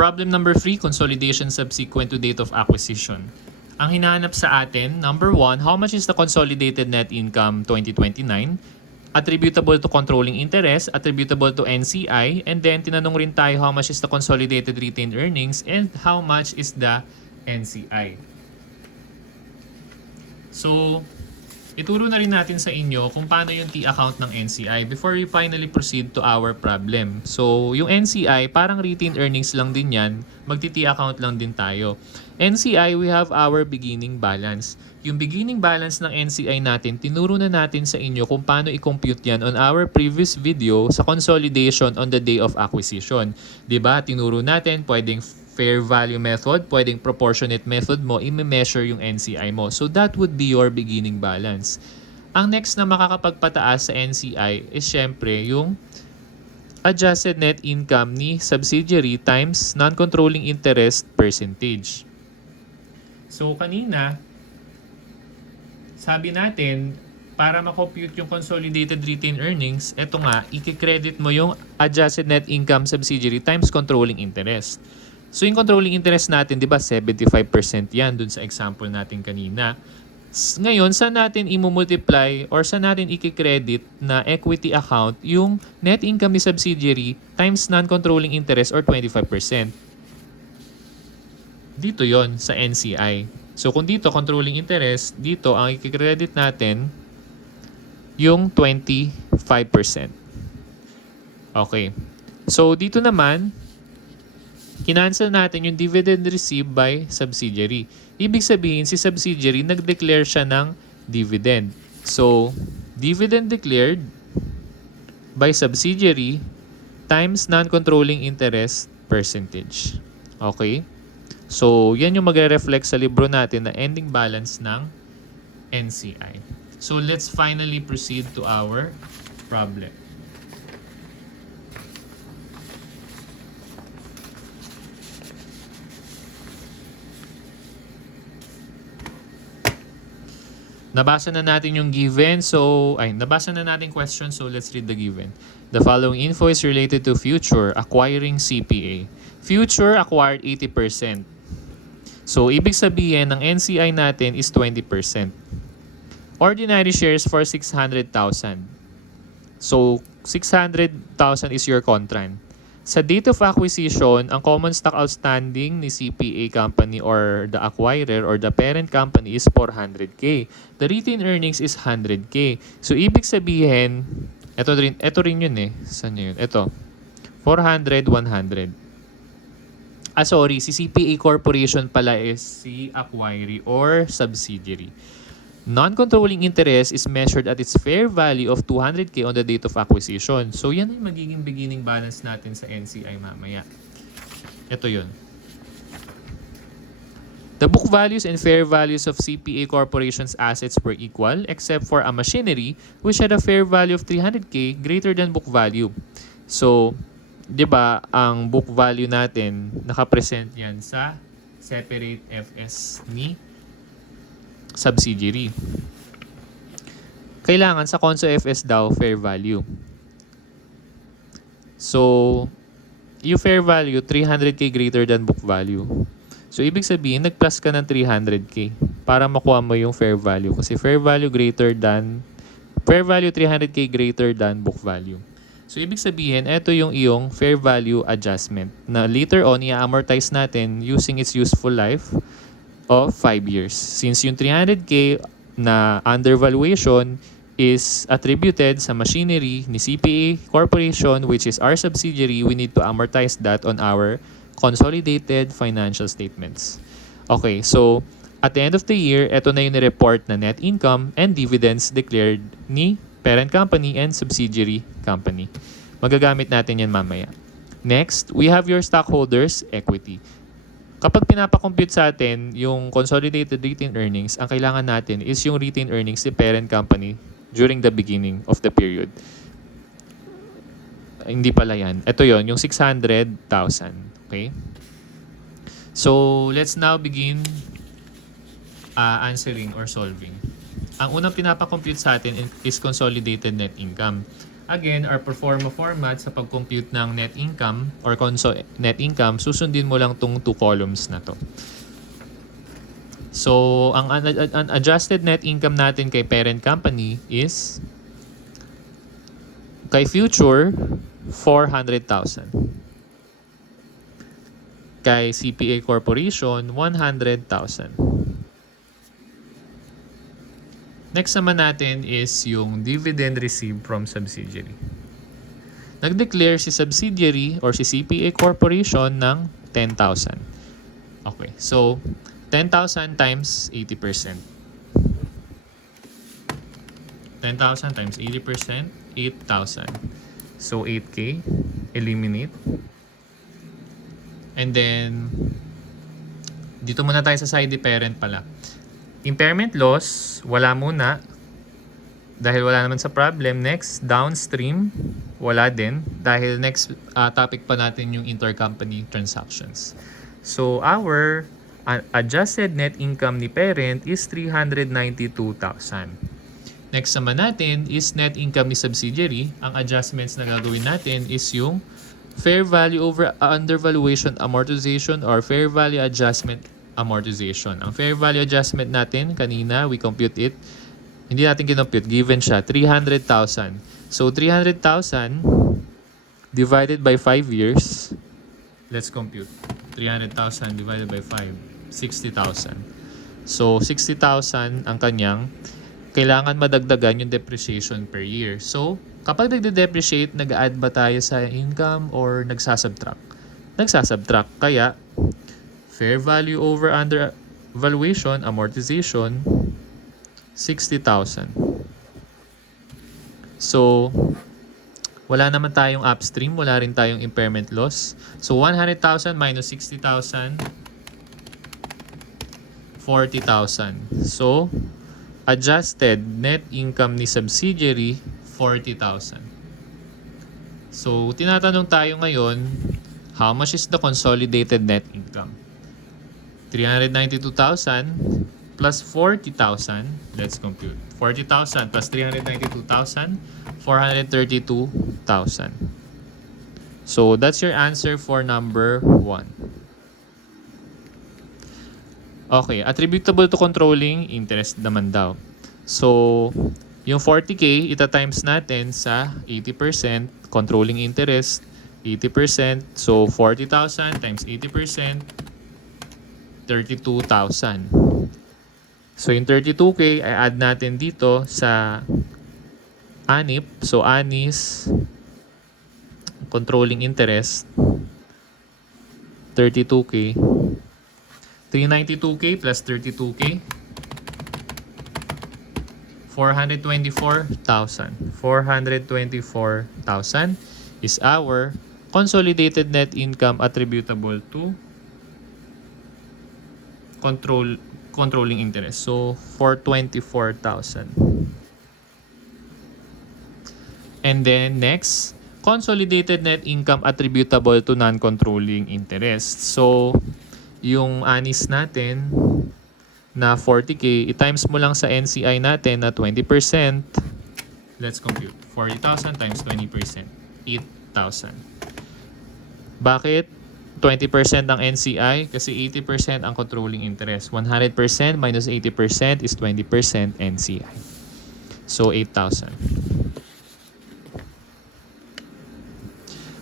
problem number 3, consolidation subsequent to date of acquisition. Ang hinahanap sa atin, number 1, how much is the consolidated net income 2029? Attributable to controlling interest, attributable to NCI, and then tinanong rin tayo how much is the consolidated retained earnings and how much is the NCI. So, ituro na rin natin sa inyo kung paano yung T-account ng NCI before we finally proceed to our problem. So, yung NCI, parang retained earnings lang din yan. Magti-T-account lang din tayo. NCI, we have our beginning balance. Yung beginning balance ng NCI natin, tinuro na natin sa inyo kung paano i-compute yan on our previous video sa consolidation on the day of acquisition. Diba? Tinuro natin, pwedeng fair value method, pwedeng proportionate method mo, i-measure yung NCI mo. So that would be your beginning balance. Ang next na makakapagpataas sa NCI is syempre yung adjusted net income ni subsidiary times non-controlling interest percentage. So kanina, sabi natin, para makompute yung consolidated retained earnings, eto nga, i-credit mo yung adjusted net income subsidiary times controlling interest. So yung controlling interest natin, di ba, 75% yan dun sa example natin kanina. Ngayon, saan natin i-multiply or saan natin i-credit na equity account yung net income ni subsidiary times non-controlling interest or 25%? Dito yon sa NCI. So kung dito controlling interest, dito ang i-credit natin yung 25%. Okay. So dito naman, kinancel natin yung dividend received by subsidiary. Ibig sabihin, si subsidiary nag-declare siya ng dividend. So, dividend declared by subsidiary times non-controlling interest percentage. Okay? So, yan yung magre-reflect sa libro natin na ending balance ng NCI. So, let's finally proceed to our problem. Nabasa na natin yung given. So, nabasa na natin question. So, let's read the given. The following info is related to Future acquiring CPA. Future acquired 80%. So, ibig sabihin, ng NCI natin is 20%. Ordinary shares for 600,000. So, 600,000 is your contran. Sa date of acquisition, ang common stock outstanding ni CPA company or the acquirer or the parent company is 400K. The retained earnings is 100K. So, ibig sabihin, ito rin yun eh. Saan yun? Ito. 400, 100. Sorry, si CPA Corporation pala is si acquiree or subsidiary. Non-controlling interest is measured at its fair value of 200K on the date of acquisition. So, yan ay magiging beginning balance natin sa NCI mamaya. Ito yun. The book values and fair values of CPA Corporation's assets were equal except for a machinery which had a fair value of 300K greater than book value. So, di ba, ang book value natin, nakapresent yan sa separate FS ni subsidiary. Kailangan sa Conso FS daw fair value. So, yung fair value, 300K greater than book value. So, ibig sabihin, nag-plus ka ng 300K para makuha mo yung fair value. Kasi fair value 300K greater than book value. So, ibig sabihin, ito yung iyong fair value adjustment na later on, i-amortize natin using its useful life of 5 years. Since yung 300K na undervaluation is attributed sa machinery ni CPA Corporation, which is our subsidiary, we need to amortize that on our consolidated financial statements. Okay, so at the end of the year, ito na yung report na net income and dividends declared ni parent company and subsidiary company. Magagamit natin yan mamaya. Next, we have your stockholders' equity. Kapag pinapakompute sa atin yung consolidated retained earnings, ang kailangan natin is yung retained earnings ni parent company during the beginning of the period. Hindi pala yan. Ito yon, yung 600,000. Okay? So, let's now begin answering or solving. Ang unang pinapakompute sa atin is consolidated net income. Again, our performa format sa pag-compute ng net income or net income, susundin mo lang tong 2 columns na to. So, ang unadjusted net income natin kay parent company is kay Future, 400,000. Kay CPA Corporation, 100,000. Next naman natin is yung dividend received from subsidiary. Nag-declare si subsidiary or si CPA Corporation ng 10,000. Okay, so 10,000 times 80%. 10,000 times 80%, 8,000. So 8K, eliminate. And then, dito muna tayo sa side parent pala. Impairment loss, wala muna. Dahil wala naman sa problem. Next, downstream, wala din. Dahil next topic pa natin yung intercompany transactions. So, our adjusted net income ni parent is 392,000. Next naman natin is net income ni subsidiary. Ang adjustments na gagawin natin is yung fair value over undervaluation amortization or fair value adjustment amortization. Ang fair value adjustment natin, kanina, we compute it. Hindi natin kinompute, given siya, 300,000. So, 300,000 divided by 5 years. Let's compute. 300,000 divided by 5, 60,000. So, 60,000 ang kanyang. Kailangan madagdagan yung depreciation per year. So, kapag nagde-depreciate, nag-add ba tayo sa income or nagsasubtract? Nagsasubtract. Kaya, fair value over under valuation, amortization, 60,000. So, wala naman tayong upstream, wala rin tayong impairment loss. So, 100,000 minus 60,000, 40,000. So, adjusted net income ni subsidiary, 40,000. So, tinatanong tayo ngayon, how much is the consolidated net income? 392,000 plus 40,000. Let's compute. 40,000 plus 392,000, 432,000. So, that's your answer for number 1. Okay, attributable to controlling interest naman daw. So, yung 40K, ita-times natin sa 80%, controlling interest, 80%. So, 40,000 times 80%, 32,000. So, yung 32K ay add natin dito sa ANIP. So, ANIS, controlling interest, 32K. 392K plus 32K, 424,000. 424,000 is our consolidated net income attributable to controlling interest. So, 424,000. And then, next, consolidated net income attributable to non-controlling interest. So, yung anis natin na 40K, i-times mo lang sa NCI natin na 20%. Let's compute. 40,000 times 20%. 8,000. Bakit 20% ang NCI? Kasi 80% ang controlling interest. 100% minus 80% is 20% NCI. So, 8,000.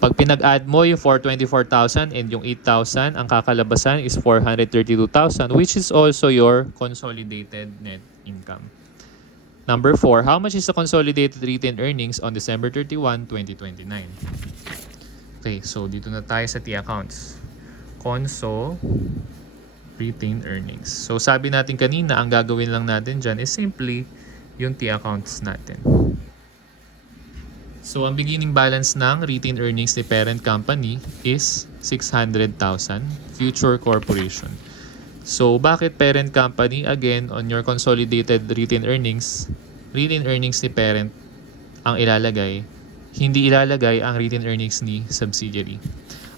Pag pinag-add mo yung 424,000 and yung 8,000, ang kakalabasan is 432,000, which is also your consolidated net income. Number 4, how much is the consolidated retained earnings on December 31, 2029? Okay, so dito na tayo sa T-accounts. Conso retained earnings. So sabi natin kanina, ang gagawin lang natin dyan is simply yung T-accounts natin. So ang beginning balance ng retained earnings ni parent company is 600,000, Future Corporation. So bakit parent company? Again, on your consolidated retained earnings ni parent ang ilalagay. Hindi ilalagay ang retained earnings ni subsidiary.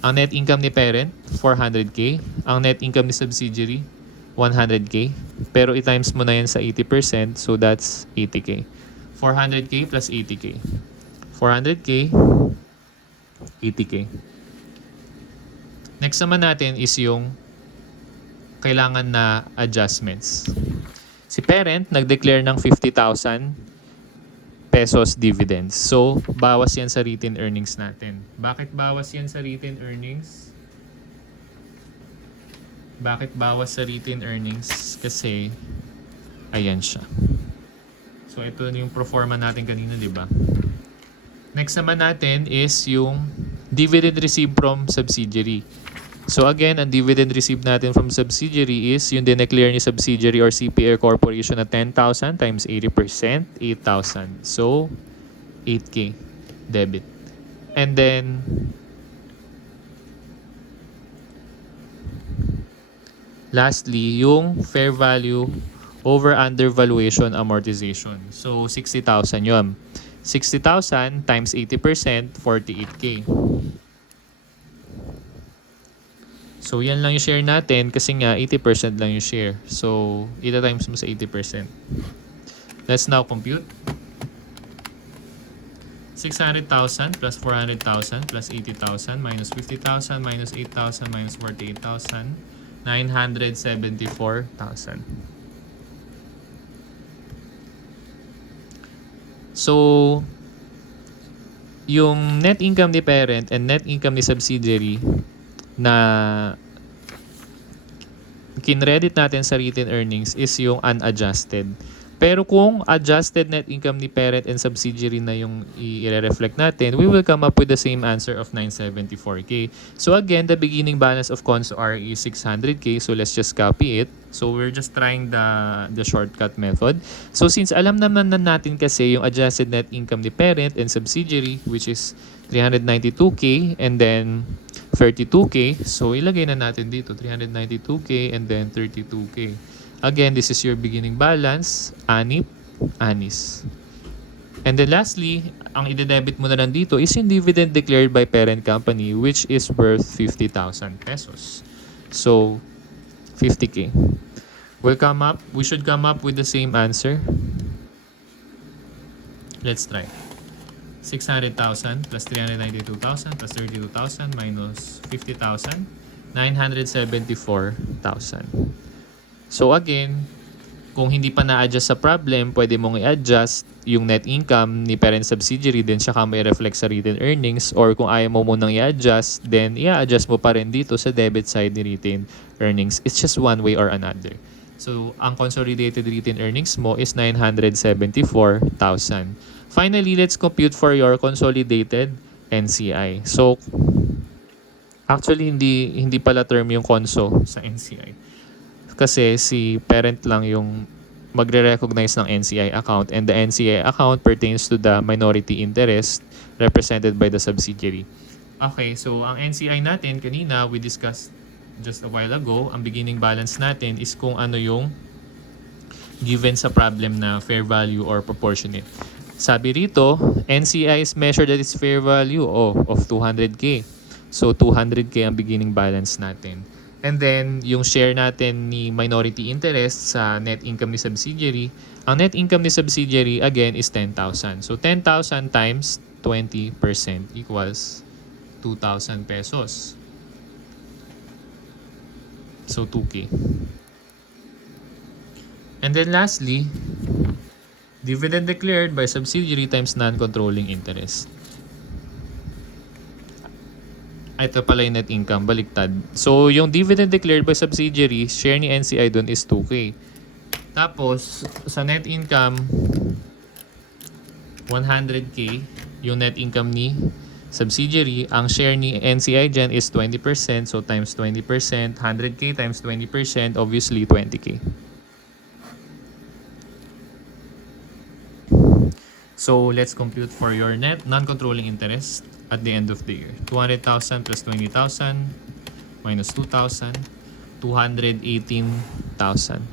Ang net income ni parent, 400K. Ang net income ni subsidiary, 100K. Pero i-times mo na yan sa 80%, so that's 80K. 400K plus 80K. 400K, 80K. Next naman natin is yung kailangan na adjustments. Si parent nag-declare ng 50,000 pesos dividends. So, bawas yan sa retained earnings natin. Bakit bawas yan sa retained earnings? Bakit bawas sa retained earnings? Kasi, ayan siya. So, ito yung proforma natin kanina, di ba? Next naman natin is yung dividend received from subsidiary. So again, ang dividend received natin from subsidiary is yung dineclare ni subsidiary or CPA corporation na 10,000 times 80%, 8,000. So, 8K debit. And then, lastly, yung fair value over under valuation amortization. So, 60,000 yun. 60,000 times 80%, 48K. So, yan lang yung share natin kasi nga 80% lang yung share. So, ita times mo sa 80%. Let's now compute. 600,000 plus 400,000 plus 80,000 minus 50,000 minus 8,000 minus 48,000, 974,000. So, yung net income ni parent and net income ni subsidiary na kinredit natin sa retained earnings is yung unadjusted. Pero kung adjusted net income ni parent and subsidiary na yung i-reflect natin, we will come up with the same answer of 974K. So again, the beginning balance of Conso R is 600K. So let's just copy it. So we're just trying the shortcut method. So since alam naman na natin kasi yung adjusted net income ni parent and subsidiary, which is 392K and then 32K. So ilagay na natin dito 392K and then 32K. Again, this is your beginning balance, anip, anis. And then lastly, ang ide-debit mo na lang dito is yung dividend declared by parent company which is worth 50,000 pesos. So, 50K. We should come up with the same answer. Let's try. 600,000 plus 392,000 plus 32,000 minus 50,000, 974,000. So again, kung hindi pa na-adjust sa problem, pwede mong i-adjust yung net income ni parent subsidiary din siya mo i-reflect sa retained earnings, or kung ayaw mo munang i-adjust, then i-adjust mo pa rin dito sa debit side ni retained earnings. It's just one way or another. So, ang consolidated retained earnings mo is 974,000. Finally, let's compute for your consolidated NCI. So, actually, hindi pala term yung conso sa NCI. Kasi si parent lang yung magre-recognize ng NCI account, and the NCI account pertains to the minority interest represented by the subsidiary. Okay, so ang NCI natin kanina, we discussed just a while ago, ang beginning balance natin is kung ano yung given sa problem na fair value or proportionate. Sabi rito, NCI is measured at its fair value of 200K. So 200K ang beginning balance natin. And then, yung share natin ni minority interest sa net income ni subsidiary, ang net income ni subsidiary, again, is 10,000. So, 10,000 times 20% equals 2,000 pesos. So, 2K. And then lastly, dividend declared by subsidiary times non-controlling interest. Ito pala yung net income, baliktad. So, yung dividend declared by subsidiary, share ni NCI dun is 2K. Tapos, sa net income, 100K, yung net income ni subsidiary, ang share ni NCI dyan is 20%. So, times 20%, 100K times 20%, obviously 20K. So, let's compute for your net non-controlling interest at the end of the year. 200,000 plus 20,000 minus 2,000, 218,000.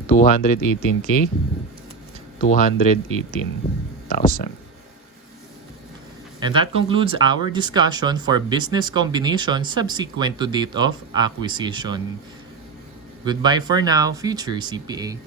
218K, 218,000. And that concludes our discussion for business combination subsequent to date of acquisition. Goodbye for now, future CPA.